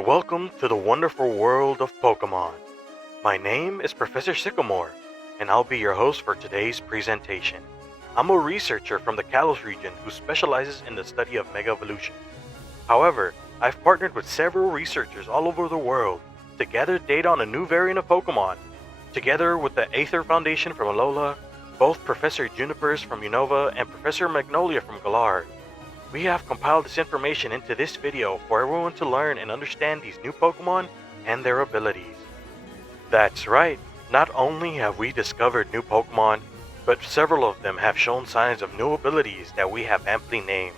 and welcome to the wonderful world of Pokemon. My name is Professor Sycamore, and I'll be your host for today's presentation. I'm a researcher from the Kalos region who specializes in the study of Mega Evolution. However, I've partnered with several researchers all over the world to gather data on a new variant of Pokemon. Together with the Aether Foundation from Alola, both Professor Junipers from Unova and Professor Magnolia from Galar, we have compiled this information into this video for everyone to learn and understand these new Pokemon and their abilities. That's right, not only have we discovered new Pokemon, but several of them have shown signs of new abilities that we have amply named.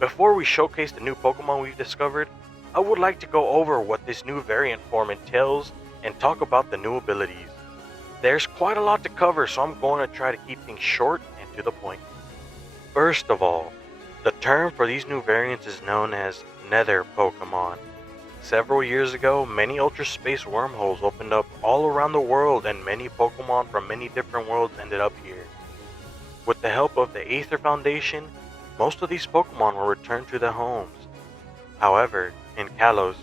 Before we showcase the new Pokemon we've discovered, I would like to go over what this new variant form entails and talk about the new abilities. There's quite a lot to cover, so I'm going to try to keep things short and to the point. First of all, the term for these new variants is known as Nether Pokemon. Several years ago, many Ultra Space wormholes opened up all around the world and many Pokemon from many different worlds ended up here. With the help of the Aether Foundation, most of these Pokemon were returned to their homes. However, in Kalos,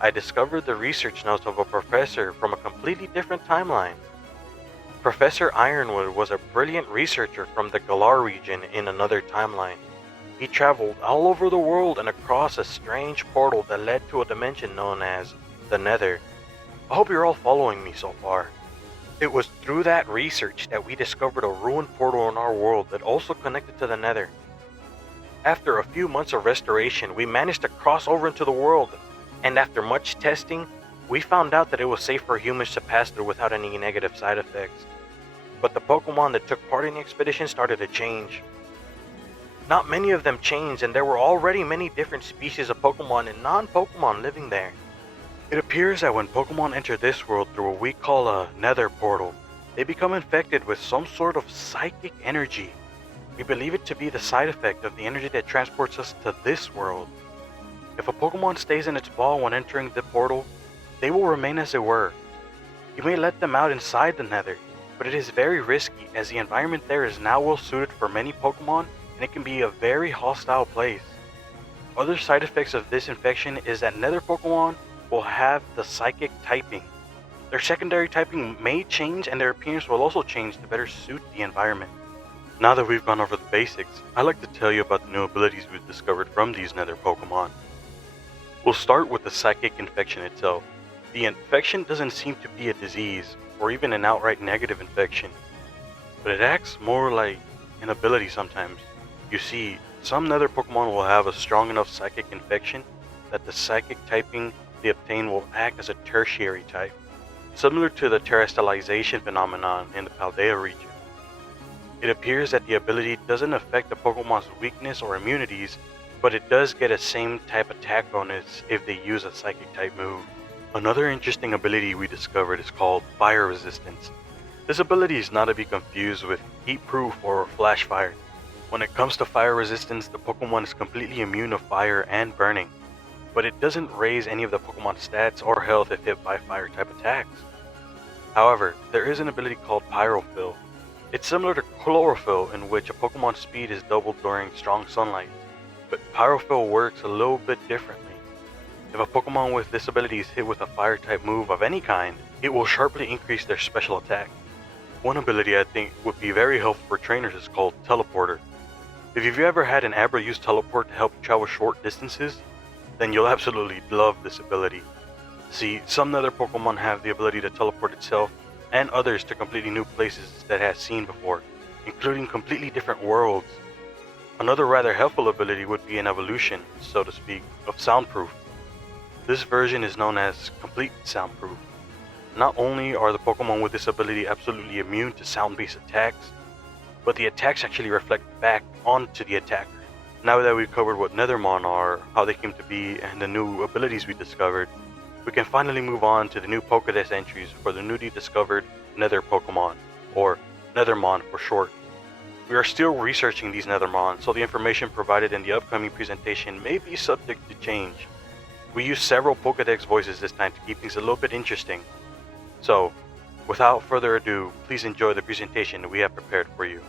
I discovered the research notes of a professor from a completely different timeline. Professor Ironwood was a brilliant researcher from the Galar region in another timeline. He traveled all over the world and across a strange portal that led to a dimension known as the Nether. I hope you're all following me so far. It was through that research that we discovered a ruined portal in our world that also connected to the Nether. After a few months of restoration, we managed to cross over into the world, and after much testing, we found out that it was safe for humans to pass through without any negative side effects. But the Pokemon that took part in the expedition started to change. Not many of them changed, and there were already many different species of Pokemon and non-Pokemon living there. It appears that when Pokemon enter this world through what we call a Nether portal, they become infected with some sort of psychic energy. We believe it to be the side effect of the energy that transports us to this world. If a Pokemon stays in its ball when entering the portal, they will remain as they were. You may let them out inside the Nether, but it is very risky as the environment there is now well suited for many Pokemon and it can be a very hostile place. Other side effects of this infection is that Nether Pokemon will have the psychic typing. Their secondary typing may change and their appearance will also change to better suit the environment. Now that we've gone over the basics, I'd like to tell you about the new abilities we've discovered from these Nether Pokemon. We'll start with the psychic infection itself. The infection doesn't seem to be a disease, or even an outright negative infection, but it acts more like an ability sometimes. You see, some Nether Pokemon will have a strong enough psychic infection that the psychic typing they obtain will act as a tertiary type, similar to the terrestrialization phenomenon in the Paldea region. It appears that the ability doesn't affect the Pokemon's weakness or immunities, but it does get a same type attack bonus if they use a psychic type move. Another interesting ability we discovered is called Fire Resistance. This ability is not to be confused with Heat Proof or Flash Fire. When it comes to fire resistance, the Pokemon is completely immune to fire and burning, but it doesn't raise any of the Pokemon's stats or health if hit by fire type attacks. However, there is an ability called Pyrophil. It's similar to Chlorophyll, in which a Pokemon's speed is doubled during strong sunlight, but Pyrophil works a little bit differently. If a Pokemon with this ability is hit with a fire type move of any kind, it will sharply increase their special attack. One ability I think would be very helpful for trainers is called Teleporter. If you've ever had an Abra use Teleport to help travel short distances, then you'll absolutely love this ability. See, some Nether Pokemon have the ability to teleport itself, and others to completely new places that it has seen before, including completely different worlds. Another rather helpful ability would be an evolution, so to speak, of Soundproof. This version is known as Complete Soundproof. Not only are the Pokemon with this ability absolutely immune to sound-based attacks, but the attacks actually reflect back onto the attacker. Now that we've covered what Nethermon are, how they came to be, and the new abilities we discovered, we can finally move on to the new Pokédex entries for the newly discovered Nether Pokemon, or Nethermon for short. We are still researching these Nethermon, so the information provided in the upcoming presentation may be subject to change. We use several Pokédex voices this time to keep things a little bit interesting. So, without further ado, please enjoy the presentation that we have prepared for you.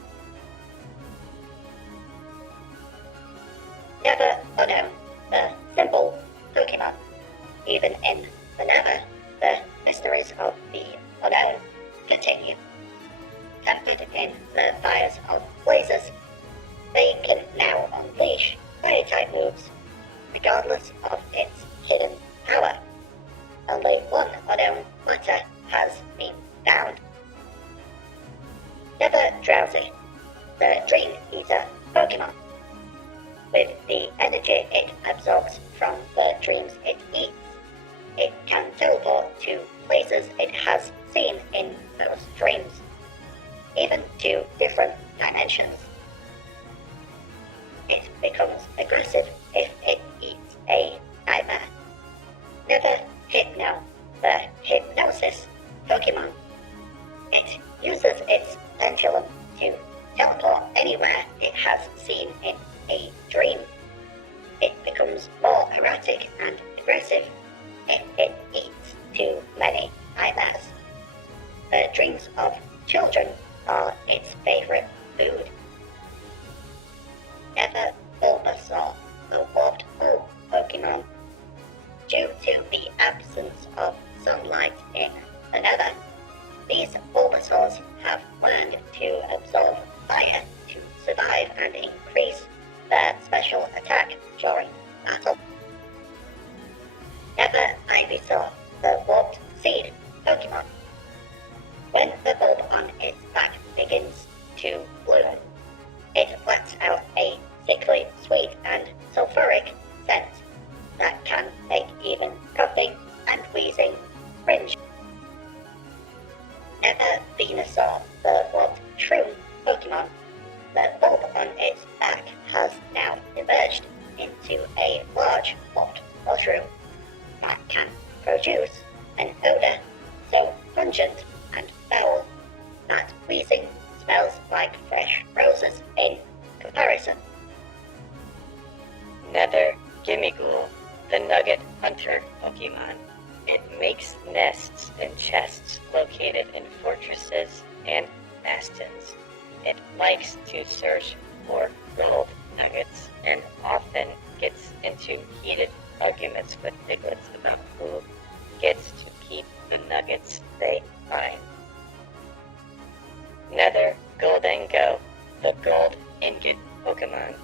Nethermon, the simple Pokemon. Even in the Nether, the mysteries of the unknown continue. Tempted in the fires of blazes, they can now unleash fire-type moves, regardless of its hidden power. Only one unknown matter has been found. Nether Drowsy, the Dream Eater Pokemon. With the energy it absorbs from the dreams it eats, it can teleport to places it has seen in those dreams, even to different dimensions. It becomes aggressive if it eats a nightmare. Nether Hypno, the Hypnosis Pokemon. It uses its pendulum to teleport anywhere it has seen in a dream. It becomes more erratic and aggressive if it eats too many nightmares. The dreams of children are its favorite food. Nether Bulbasaur, the Warped Bull Pokemon. Due to the absence of sunlight in the Nether, these Bulbasaurs have learned to absorb fire to survive and increase their special attack during battle. Nether Ivysaur, the Warped Seed Pokemon. When the bulb on its back begins to bloom, it lets out a sickly sweet and sulfuric scent that can make even coughing and wheezing cringe. Nether Venusaur, the Warped Shroom Pokemon. The bulb on its back has now emerged into a large warped mushroom that can produce an odor so pungent and foul that wheezing smells like fresh roses in comparison. Nether Gimmighoul, the Nugget Hunter Pokemon. It makes nests in chests located in fortresses and bastions. It likes to search for gold nuggets and often gets into heated arguments with piglets about who gets to keep the nuggets they find. Nether Goldengo, the Gold Ingot Pokemon.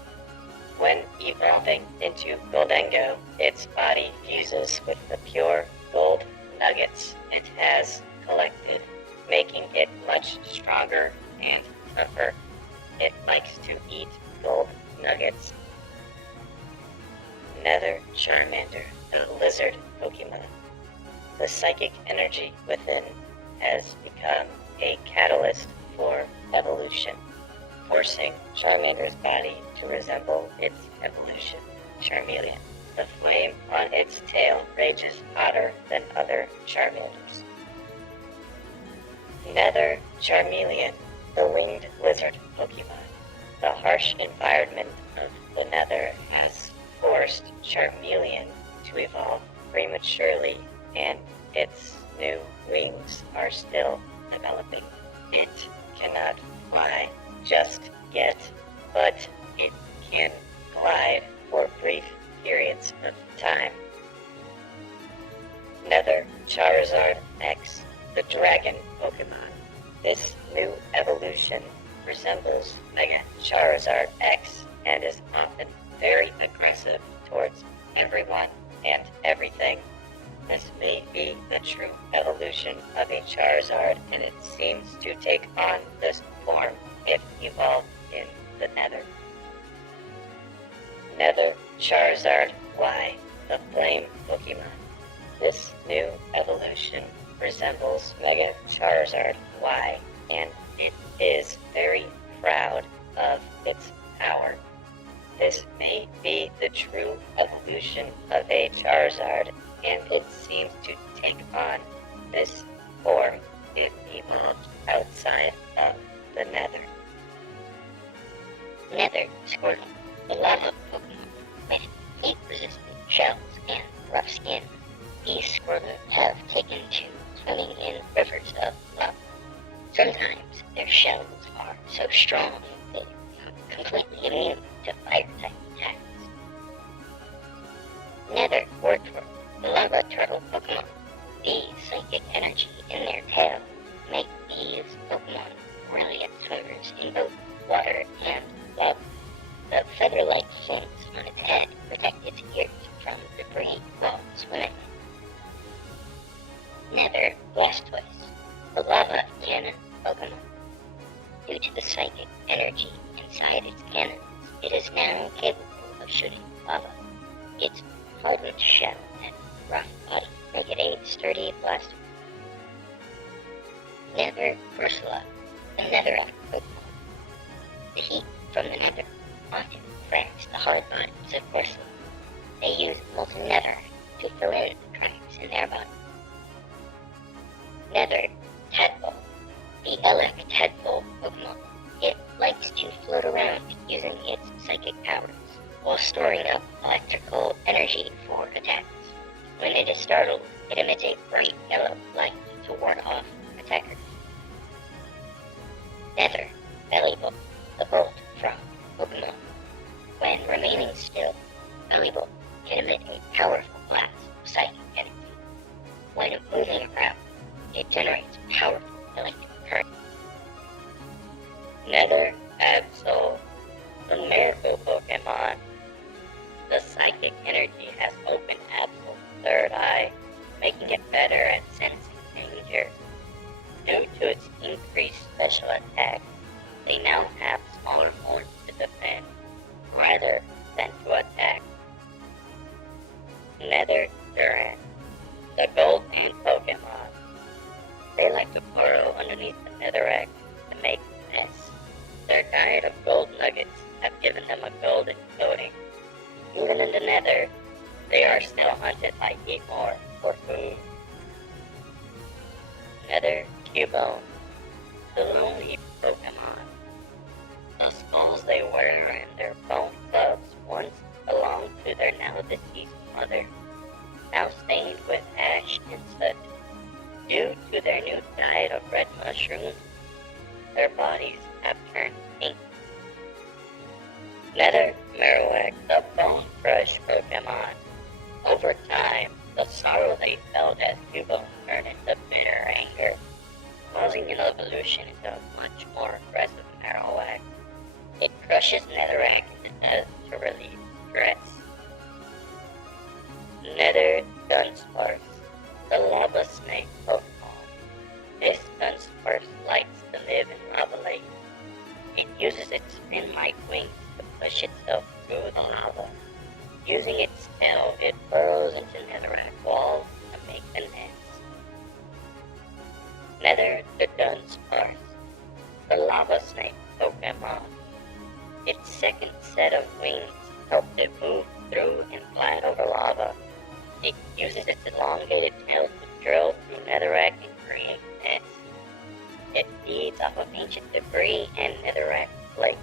When evolving into Goldengo, its body fuses with the pure gold nuggets it has collected, making it much stronger and tougher. It likes to eat gold nuggets. Nether Charmander, the Lizard Pokemon. The psychic energy within has become a catalyst for evolution, forcing Charmander's body to resemble its evolution, Charmeleon. The flame on its tail rages hotter than other Charmanders. Nether Charmeleon, the Winged Lizard Pokemon. The harsh environment of the Nether has forced Charmeleon to evolve prematurely, and its new wings are still developing. It cannot fly just yet, but it can glide for brief periods of time. Nether Charizard X, the Dragon Pokemon. This new evolution resembles Mega Charizard X and is often very aggressive towards everyone and everything. This may be the true evolution of a Charizard, and it seems to take on this form if evolved in the Nether. Nether Charizard Y, the Flame Pokemon. This new evolution resembles Mega Charizard Y, and it is very proud of its power. This may be the true evolution of a Charizard, and it seems to take on this form if evolved outside of the Nether. Nether Squirtle, the lava Pokemon with heat-resistant shells and rough skin. These Squirtle have taken to swimming in rivers of lava. Sometimes their shells are so strong they become completely immune to fire-type attacks. Nether Wurtworm, the Lung lava turtle Pokemon. The psychic energy in their tail make these Pokemon brilliant swimmers in both water and lava. The feather-like fins on its head protect its ears from debris while swimming. Nether Blastoise, the lava cannon Pokemon. Due to the psychic energy inside its cannons, it is now capable of shooting lava. Its hardened shell and rough body make it a sturdy blaster. Nether Ursula, the Netherite Pokemon. The heat from the Nether often cracks the hard bodies of Ursula. They use molten netherite to fill in the cracks in their body. Nether Tadpole, the Elec Tadpole Pokemon. It likes to float around using its psychic powers while storing up electrical energy for attacks. When it is startled, it emits a bright yellow light to ward off attackers. Nether Bellybolt, the Bolt Frog Pokemon. When remaining still, Bellybolt can emit a powerful blast of psychic energy. When moving around, it generates powerful electric current. Nether Absol, the Miracle Pokemon. The psychic energy has opened Absol's third eye, making it better at sensing danger. Due to its increased special attack, they now have smaller horns to defend, rather than to attack. Nether Duran, the Golden Pokemon. They like to burrow underneath the netherrack to make nests. Their diet of gold nuggets have given them a golden coating. Even in the nether, they are still hunted by Heatmore for food. Nether Cubone, the Lonely Pokemon. The skulls they wear and their bone clubs once belonged to their now deceased mother, now stained with ash and soot. Due to their new diet of red mushrooms, their bodies have turned pink. Nether Marowak, the Bone Crush Pokemon. Over time, the sorrow they felt as Cubone turned into bitter anger, causing an evolution into a much more aggressive Marowak. It crushes netherrack into death to relieve stress. Nether Dunsparce, the Lava Snake Pokemon. This Dunsparce likes to live in lava lakes. It uses its fin-like wings to push itself through the lava. Using its tail, it burrows into netherrack walls to make the nest. Nether the Dunsparce, the Lava Snake Pokemon. Its second set of wings helped it move through and glide over lava. It uses its elongated tail to drill through netherrack and create nests. It feeds off of ancient debris and netherrack flakes.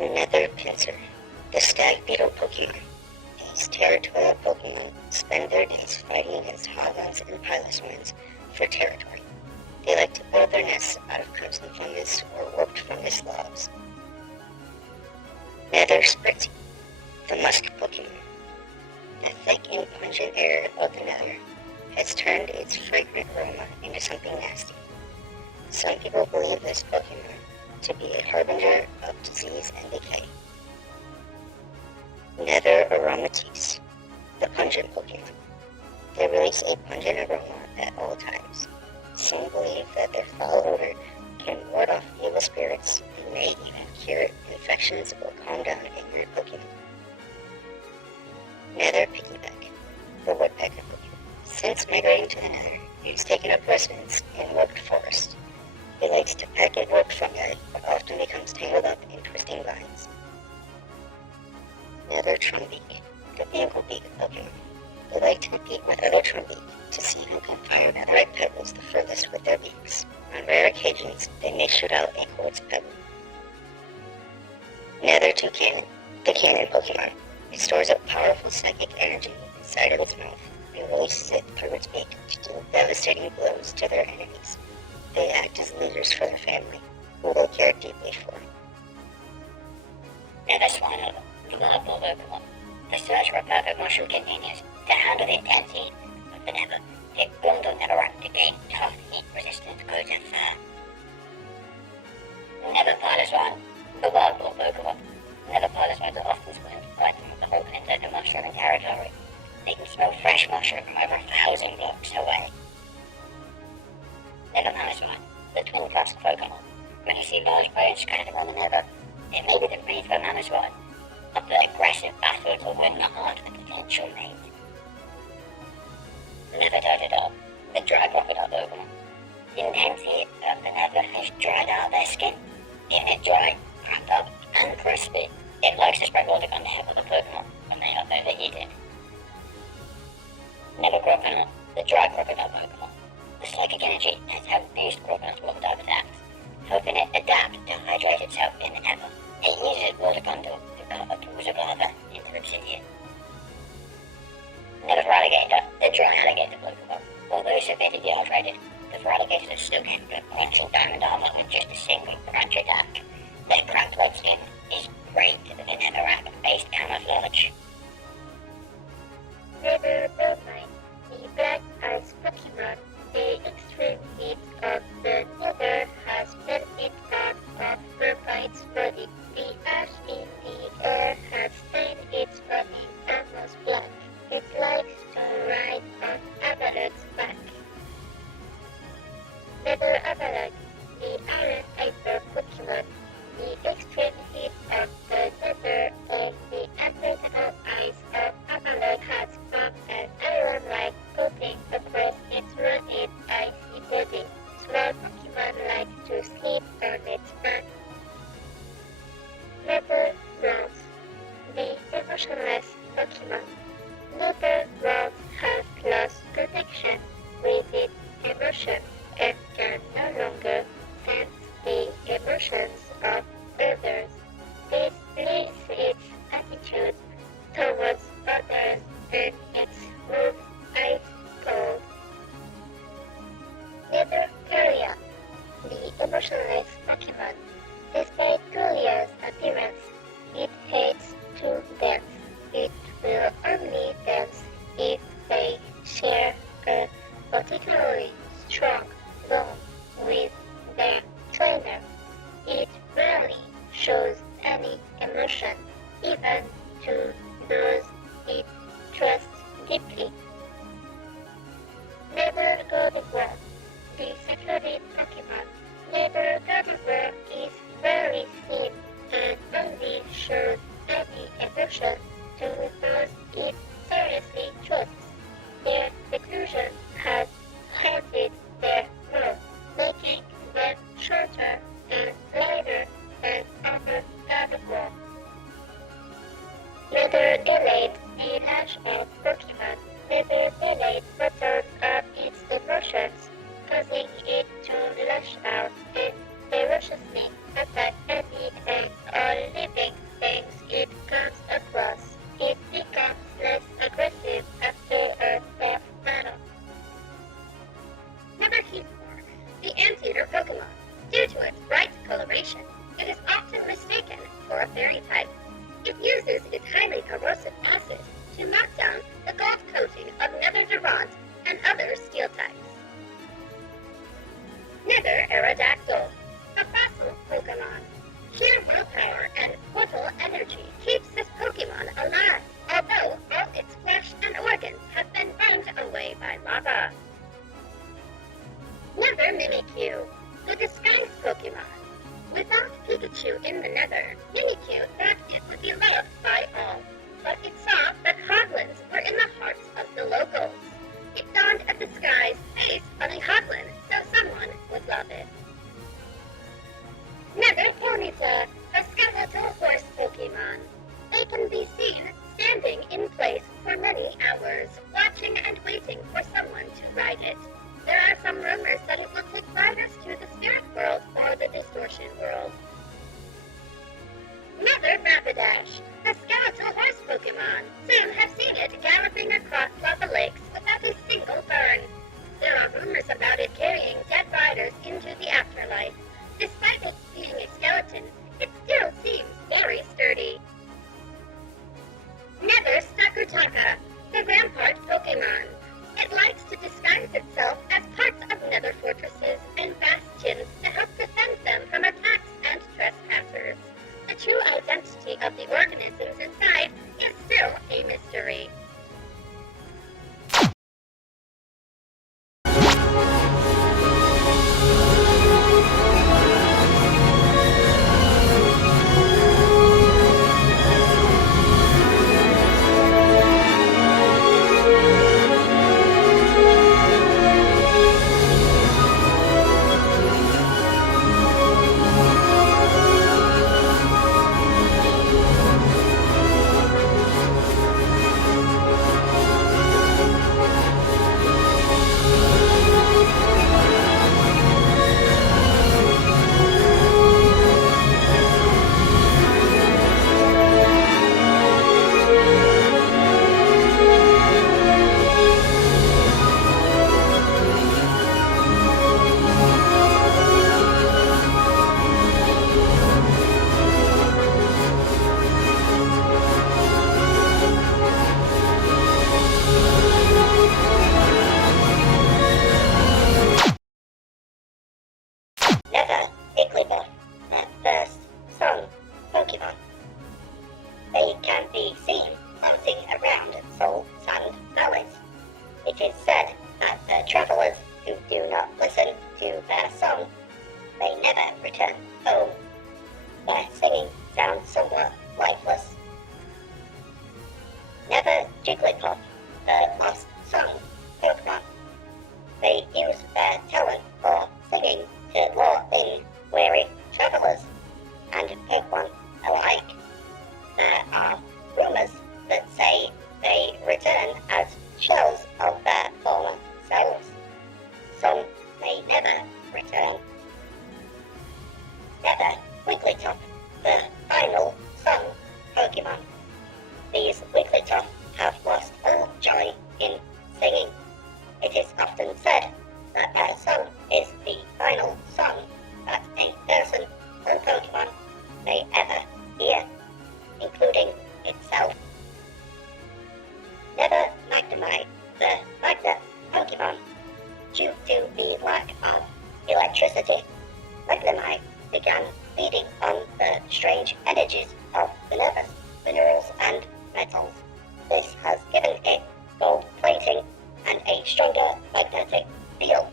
Nether Pincer, the Stag Beetle Pokemon. These territorial Pokemon spend their days fighting against Hoglins and Piloswines for territory. They like to build their nests out of crimson fungus or warped fungus logs. Nether Spritzy, the Musk Pokemon. The thick and pungent air of the Nether has turned its fragrant aroma into something nasty. Some people believe this Pokemon to be a harbinger of disease and decay. Nether Aromatisse, the pungent Pokemon. They release a pungent aroma at all times. Some believe that their foul odor can ward off evil spirits and may even cure infections or calm down angry Pokemon. Nether Piggyback, the Woodpecker Pokemon. Since migrating to the Nether, it's taken up residence in warped forest. It likes to peck at warped fungi, but often becomes tangled up in twisting vines. Nether Trumbeak, the Bugle-Beak Pokemon. They like to compete with other Trumbeak to see who can fire netherite pebbles the furthest with their beaks. On rare occasions, they may shoot out a quartz pebble. Nether Toucan, the Cannon Pokemon. It stores up powerful psychic energy inside of its mouth and releases it through its beak to deal devastating blows to their enemies. They act as leaders for their family, who they care deeply for. Nether Swallow, the Pokemon. The search for a perfect mushroom continues. To handle the intensity of the Nether, it bundled Netherrack to gain tough, heat-resistant coats of fur. Nether Piloswan, the wild-boar Pokemon. Nether Piloswans are often spawned right from the whole into the mushroom territory. They can smell fresh mushroom from over 1,000 blocks away. Nether Piloswan, the twin tusk Pokemon. When you see large bones scattered on the Nether, it may be the breed for Mamoswan, of the aggressive battle to win the heart of a potential mate. Nyceto, the dry crocodile Pokemon. The intense heat of the Nether has dried out their skin. If it's dry, cracked up, and crispy, it likes to spread water on the head of the Pokemon when they are overheated. Nether Crocodile, the dry crocodile Pokemon. The psychic energy has helped boost Crocodile's water type attacks, helping it adapt to hydrate itself in the Nether. It uses water conduit to cover pools of lava into obsidian. Nether Alligator, the dry alligator Pokemon. Although severely dehydrated, the alligators are still capable of crunching diamond armor with just a single crunch attack. Their cracked white skin is great for the Netherrack-based camouflage. Nether Mermaid, the black ice Pokemon. The extreme heat of the Nether has melted part of Mermaid's body. The ash in the air has stained its body almost black. It likes to ride on Avalanche's back. Nether Avalanche, the iron hyper Pokemon. The extreme heat of the Nether and the unbreakable ice of Avalanche has formed an iron-like coating across its rugged, icy body. Small Pokemon like to sleep on its back. Nether Rats, the emotionless Pokemon. Nether Rats has lost connection with its emotion and can no longer sense the emotions of others. This leaves its attitude towards others and its moves ice cold. Nether Courier, the emotionless Pokemon. Despite Courier's appearance, it hates to dance. It will only dance if they share a particularly strong bond with their trainer. It rarely shows any emotion, even to those it trusts deeply. Nether Gardevoir, the secluded Pokemon. Nether Gardevoir is very thin and only shows any emotion to those it seriously trusts. Their seclusion has halted their growth, making them shorter and lighter than other Gardevoir. Nether Delayed, the large-egg Pokemon. Nether Delayed butters up its emotions, causing it to lash out and ferociously attack any and all living things it comes across. It becomes less aggressive after a tough battle. Nether Heatmore, the anteater Pokemon. Due to its bright coloration, it is often mistaken for a fairy type. It uses its highly corrosive acid to knock down the gold coating of Nether Durant and other steel types. Nether Aerodactyl, a fossil Pokemon. Sheer willpower and portal energy keeps this Pokemon alive, although all its flesh and organs have been burned away by lava. Nether Mimikyu, the disguised Pokemon. Without Pikachu in the Nether, Mimikyu thought it would be loved by all, but it saw that Hoglins were in the hearts of the locals. It donned a disguised face on a Hoglin so someone would love it. Nether Ponyta, a skeletal horse Pokemon. They can be seen standing in place for many hours, watching and waiting for someone to ride it. There are some rumors that it will take riders to the spirit world or the distortion world. Nether Rapidash, a skeletal horse Pokemon. Some have seen it galloping across lava lakes without a single burn. There are rumors about it carrying dead riders into the afterlife. Despite it being a skeleton, it still seems very sturdy. Nether Alaka, the Rampart Pokemon. It likes to disguise itself as parts of nether fortresses and bastions to help defend them from attacks and trespassers. The true identity of the organisms inside is still a mystery. Never Igglybuff, the first song Pokemon. They can be seen floating around Soul Sand valleys. It is said that the travelers who do not listen to their song may never return home. Their singing sounds somewhat lifeless. Never Jigglypuff, the lost song Pokemon. They use their talent for singing to lure in weary travelers and Pokemon alike. There are rumors that say they return as shells of their former selves. Some may never return. Never Wigglytuff, the final song Pokemon. These Wigglytuff have lost all joy in singing. It is often said that their song is the final song that a person or Pokemon may ever hear, including itself. Never Magnemite, the magnet Pokemon. Due to the lack of electricity, Magnemite began feeding on the strange energies of the nervous minerals and metals. This has given it gold plating and a stronger magnetic field.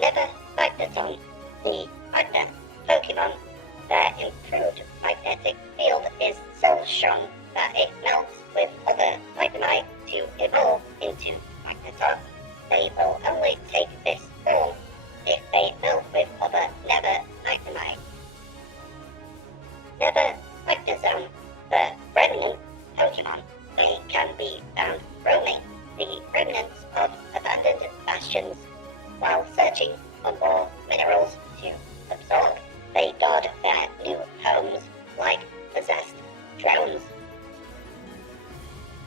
Never Magneton, the magnet Pokemon. Their improved magnetic field is so strong that it melts with other Magnemite to evolve into Magneton. They will only take this form if they melt with other Never Magnemite. Never Magnezone, the remnant Pokemon. They can be found roaming the remnants of abandoned bastions while searching for more minerals to absorb. They guard their new homes like possessed drones.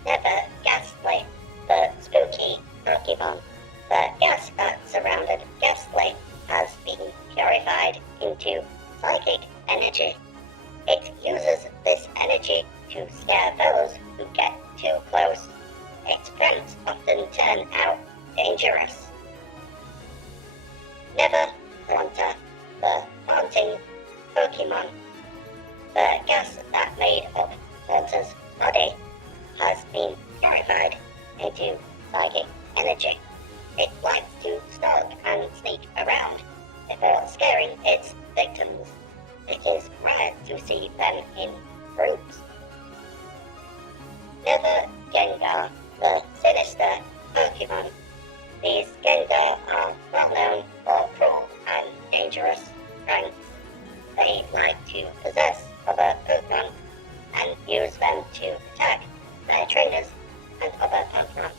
Never Ghastly, the spooky Pokemon. The gas that surrounded Ghastly has been purified into psychic energy. It uses this energy to scare those who get too close. Its pranks often turn out dangerous. Never Haunter, the haunting Pokemon. The gas that made up Haunter's body has been purified into psychic energy. It likes to stalk and sneak around before scaring its victims. It is rare to see them in groups. Never Gengar, the sinister Pokemon. These Gengar are well known for cruel and dangerous pranks. They like to possess other Pokemon and use them to attack their trainers and other Pokemon.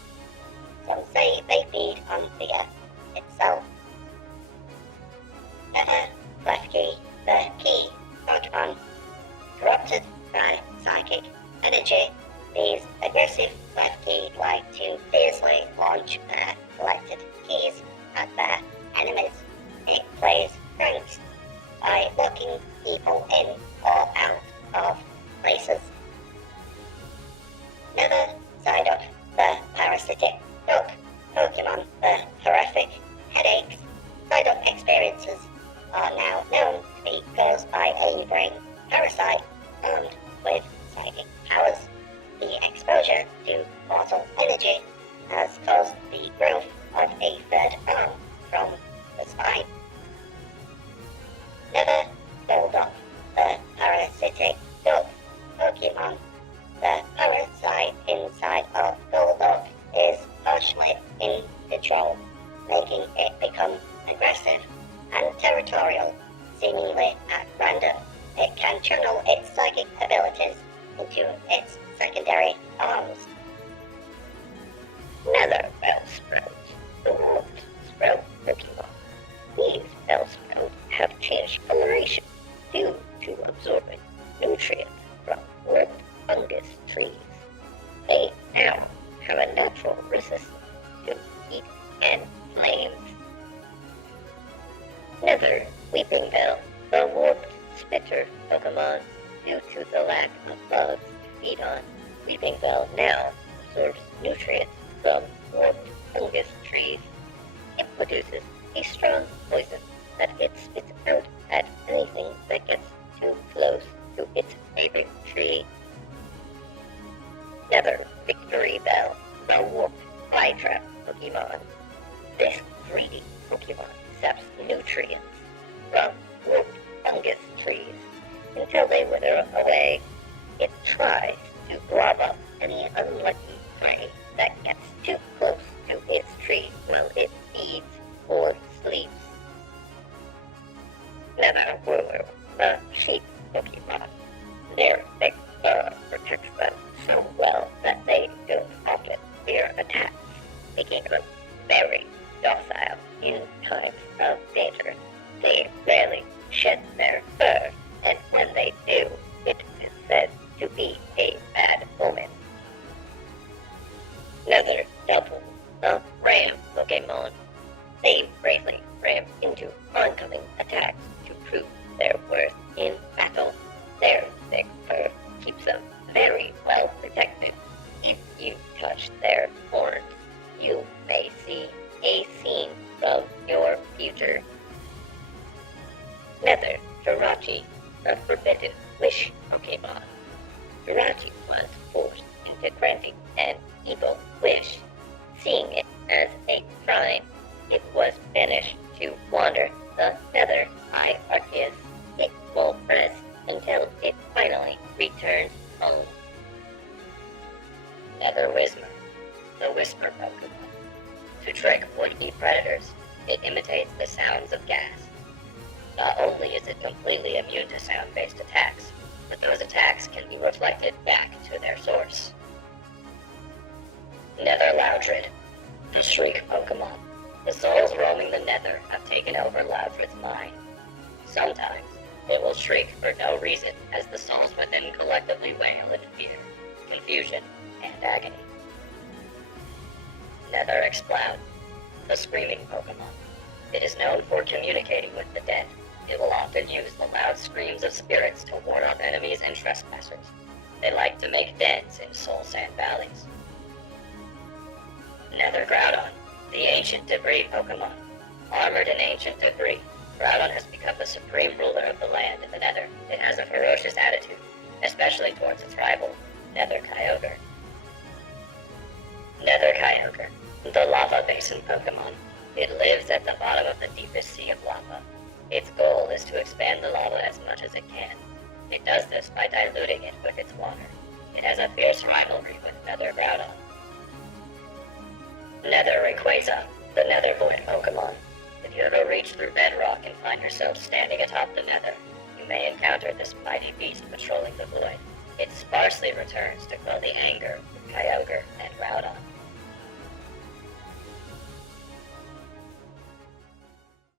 Some say they feed on the earth itself. Never Klefki, the key Pokemon. Corrupted by psychic energy, these aggressive Klefki like to fiercely launch their collected keys at their enemies. It plays pranks by locking people in or out of places. a bulldog is partially in control, making it become aggressive and territorial, seemingly at random. It can channel its psychic abilities into its secondary arms. Nether Bellsprout, the wolf sprout Pokemon. These Bellsprout have changed coloration due to absorbing nutrients from warped fungus trees. They now have a natural resistance to heat and flames. Nether Weeping Bell, the warped spitter Pokemon. Due to the lack of bugs to feed on, Weeping Bell now absorbs nutrients from warped fungus trees. It produces a strong poison that it spits out at anything that gets too close to its favorite tree. Nether Victory Bell, the warped Flytrap Pokemon. This greedy Pokemon saps nutrients from warped fungus trees until they wither away. It tries to grab up any unlucky prey that gets too close to its tree while it feeds or sleeps. Nether Wooer, the sheep Pokemon. Their thick fur protects them so well that they don't often fear attacks, making them very docile in times of danger. They rarely shed their fur, and when they do, it is said to be a bad omen. Nether Double, the ram Pokemon. They bravely ram into oncoming attacks to prove their worth in battle. Their thick fur keeps them very well protected. If you touch their horns, you may see a scene from your future. Nether Jirachi, the Forbidden Wish Pokemon. Jirachi was forced into granting an evil wish. Seeing it as a crime, it was banished to wander the Nether by Arceus. It will rest until it finally returns home. Nether Whisper, the Whisper Pokemon. To trick would-be predators, it imitates the sounds of gas. Not only is it completely immune to sound-based attacks, but those attacks can be reflected back to their source. Nether Loudred, the Shriek Pokemon. The souls roaming the Nether have taken over Loudred's mind. Sometimes, it will shriek for no reason as the souls within collectively wail in fear, confusion, and agony. Nether Exploud, the Screaming Pokemon. It is known for communicating with the dead. It will often use the loud screams of spirits to ward off enemies and trespassers. They like to make dens in soul sand valleys. Nether Groudon, the Ancient Debris Pokemon. Armored in ancient debris, Groudon has become the supreme ruler of the land in the Nether. It has a ferocious attitude, especially towards its rival, Nether Kyogre. Nether Kyogre, the Lava Basin Pokemon. It lives at the bottom of the deepest sea of lava. Its goal is to expand the lava as much as it can. It does this by diluting it with its water. It has a fierce rivalry with Nether Groudon. Nether Rayquaza, the Nether Void Pokemon. If you ever reach through bedrock and find yourself standing atop the Nether, you may encounter this mighty beast patrolling the void. It sparsely returns to quell the anger of Kyogre and Groudon.